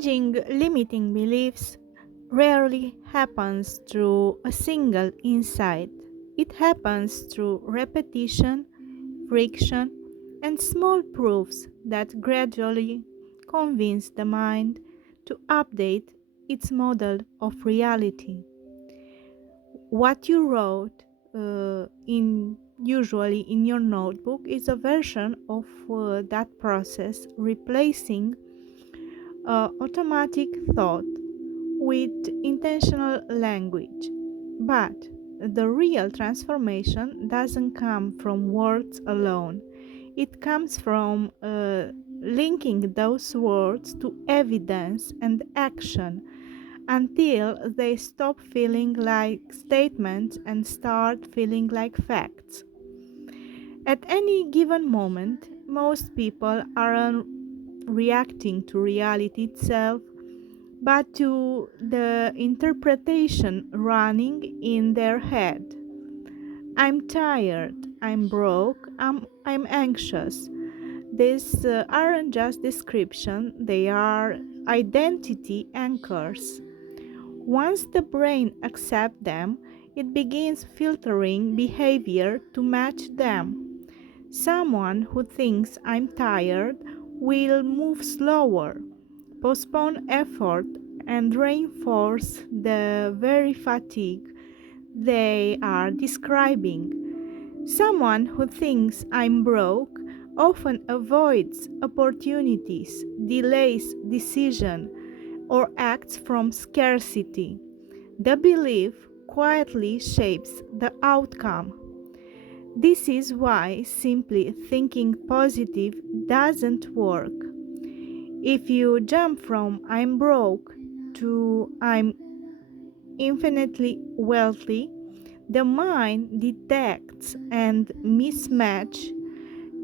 Changing limiting beliefs rarely happens through a single insight. It happens through repetition, friction, and small proofs that gradually convince the mind to update its model of reality. What you wrote in usually in your notebook is a version of that process, replacing automatic thought with intentional language. But the real transformation doesn't come from words alone. It comes from linking those words to evidence and action until they stop feeling like statements and start feeling like facts. At any given moment, most people aren't reacting to reality itself, but to the interpretation running in their head. I'm tired, I'm broke, I'm anxious. These aren't just descriptions, they are identity anchors. Once the brain accepts them, it begins filtering behavior to match them. Someone who thinks I'm tired will move slower, postpone effort, and reinforce the very fatigue they are describing. Someone who thinks I'm broke often avoids opportunities, delays decision, or acts from scarcity. The belief quietly shapes the outcome. This is why simply thinking positive doesn't work. If you jump from I'm broke to I'm infinitely wealthy, the mind detects and mismatch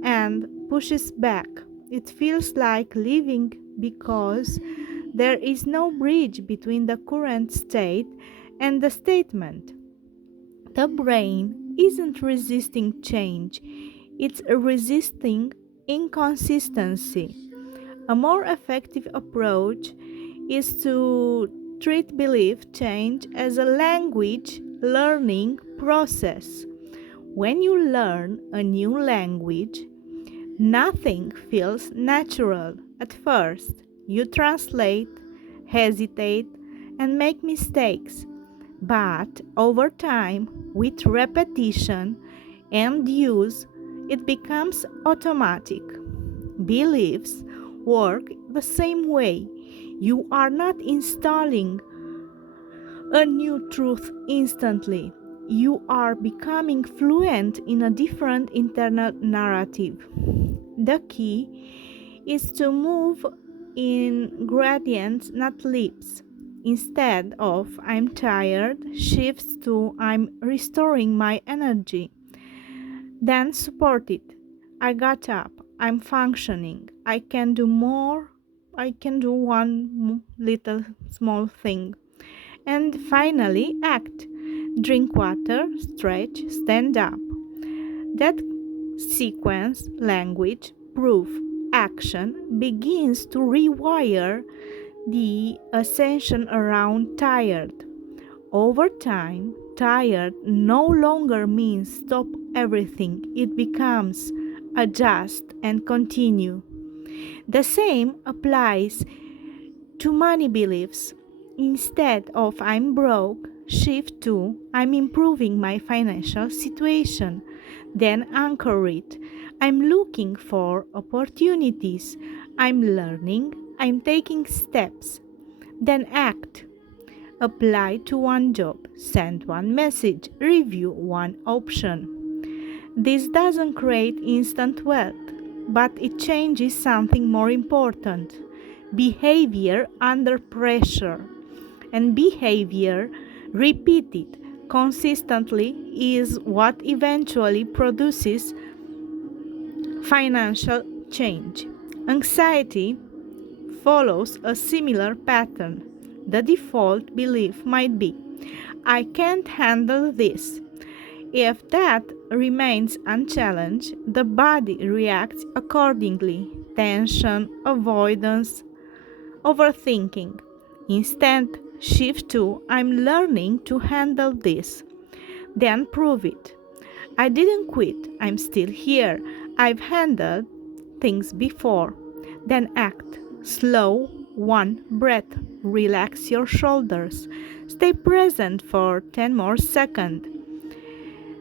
and pushes back. It feels like living because there is no bridge between the current state and the statement. The brain isn't resisting change, it's resisting inconsistency. A more effective approach is to treat belief change as a language learning process. When you learn a new language, nothing feels natural at first. You translate, hesitate, and make mistakes. But over time, with repetition and use, it becomes automatic. Beliefs work the same way. You are not installing a new truth instantly. You are becoming fluent in a different internal narrative. The key is to move in gradients, not leaps. Instead of I'm tired, shifts to I'm restoring my energy. Then support it. I got up. I'm functioning. I can do more. I can do one little small thing. And finally, act. Drink water, stretch, stand up. That sequence, language, proof, action begins to rewire the ascension around tired. Over time, tired no longer means stop everything, it becomes adjust and continue. The same applies to money beliefs. Instead of I'm broke, shift to I'm improving my financial situation. Then anchor it. I'm looking for opportunities. I'm learning. I'm taking steps. Then act. Apply to one job. Send one message. Review one option. This doesn't create instant wealth, but it changes something more important: behavior under pressure. And behavior repeated consistently is what eventually produces financial change. Anxiety follows a similar pattern. The default belief might be I can't handle this. If that remains unchallenged, the body reacts accordingly: tension, avoidance, overthinking. Instead, shift to I'm learning to handle this. Then prove it. I didn't quit. I'm still here. I've handled things before. Then act. Slow one breath. Relax your shoulders. Stay present for 10 more seconds.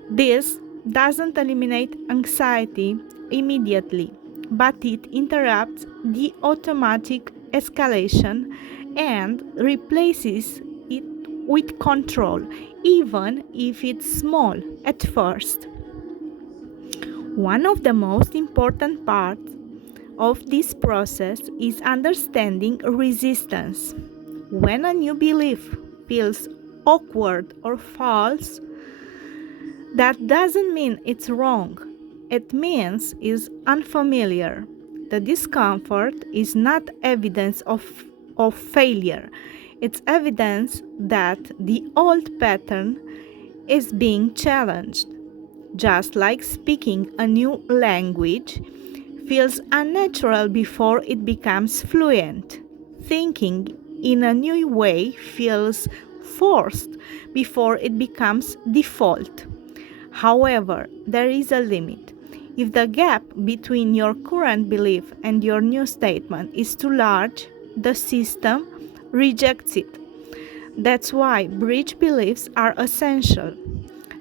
This doesn't eliminate anxiety immediately, but it interrupts the automatic escalation and replaces it with control, even if it's small at first. One of the most important parts of this process is understanding resistance. When a new belief feels awkward or false, that doesn't mean it's wrong. It means it's unfamiliar. The discomfort is not evidence of failure. It's evidence that the old pattern is being challenged. Just like speaking a new language feels unnatural before it becomes fluent, thinking in a new way feels forced before it becomes default. However, there is a limit. If the gap between your current belief and your new statement is too large, the system rejects it. That's why bridge beliefs are essential.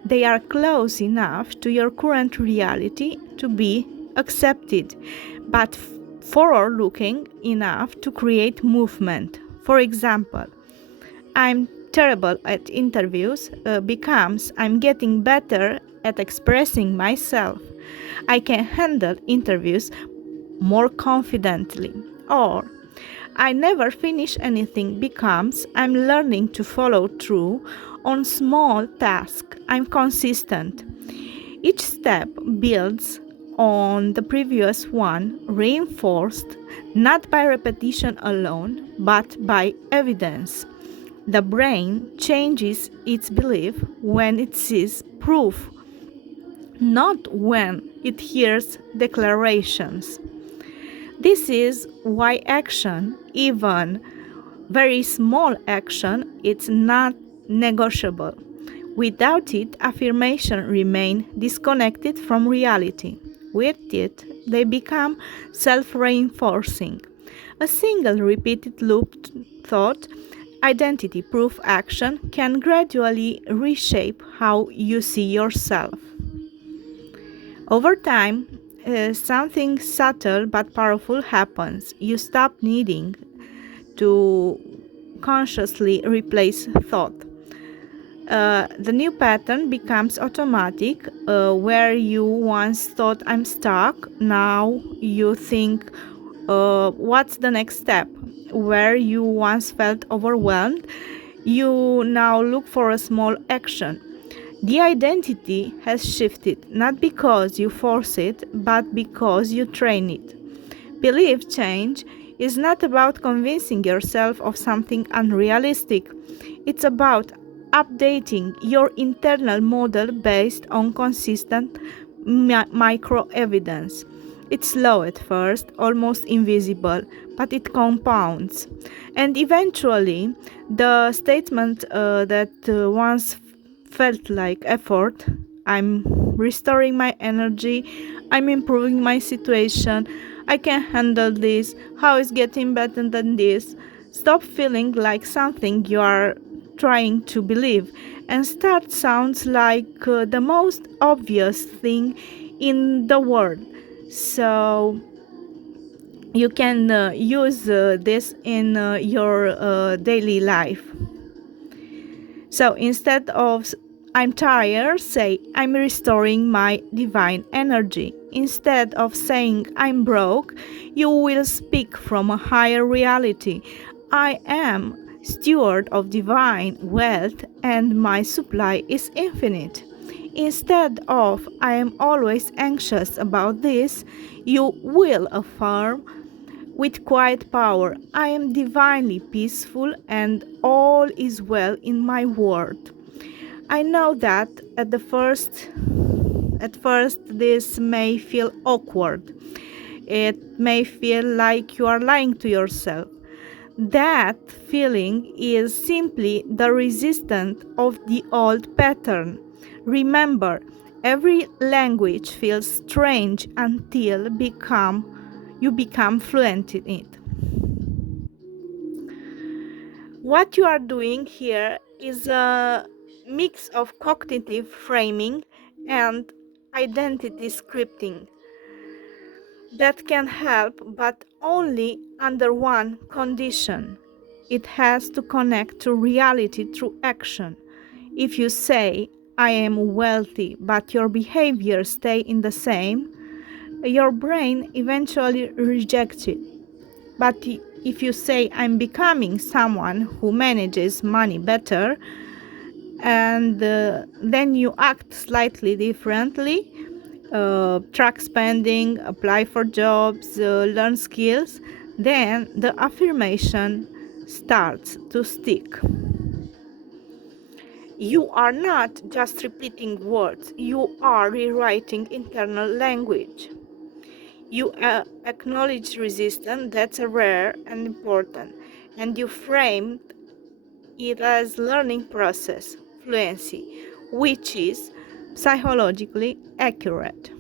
They are close enough to your current reality to be accepted, but forward looking enough to create movement. For example, I'm terrible at interviews becomes I'm getting better at expressing myself. I can handle interviews more confidently. Or I never finish anything becomes I'm learning to follow through on small tasks. I'm consistent. Each step builds on the previous one, reinforced not by repetition alone, but by evidence. The brain changes its belief when it sees proof, not when it hears declarations. This is why action, even very small action, it's not negotiable. Without it, affirmation remain disconnected from reality. With it, they become self-reinforcing. A single repeated loop thought, identity proof action can gradually reshape how you see yourself. Over time, something subtle but powerful happens. You stop needing to consciously replace thought. The new pattern becomes automatic. Where you once thought I'm stuck, now you think, what's the next step? Where you once felt overwhelmed, you now look for a small action. The identity has shifted, not because you force it, but because you train it. Belief change is not about convincing yourself of something unrealistic. It's about updating your internal model based on consistent micro evidence. It's slow at first, almost invisible, but it compounds. And eventually, the statement that once felt like effort, I'm restoring my energy, I'm improving my situation, I can handle this, how is getting better than this, stop feeling like something you are trying to believe and start sounds like the most obvious thing in the world. So you can use this in your daily life. So instead of I'm tired, say I'm restoring my divine energy. Instead of saying I'm broke, you will speak from a higher reality. I am steward of divine wealth and my supply is infinite. Instead of I am always anxious about this, you will affirm with quiet power, I am divinely peaceful and all is well in my world. I know that at first this may feel awkward. It may feel like you are lying to yourself. That feeling is simply the resistance of the old pattern. Remember, every language feels strange until you become fluent in it. What you are doing here is a mix of cognitive framing and identity scripting that can help, but only under one condition. It has to connect to reality through action. If you say, I am wealthy, but your behavior stay in the same, your brain eventually rejects it. But if you say, I'm becoming someone who manages money better, and then you act slightly differently, track spending, apply for jobs, learn skills, then the affirmation starts to stick. You are not just repeating words, you are rewriting internal language. You acknowledge resistance, that's rare and important, and you frame it as learning process, fluency, which is psychologically accurate.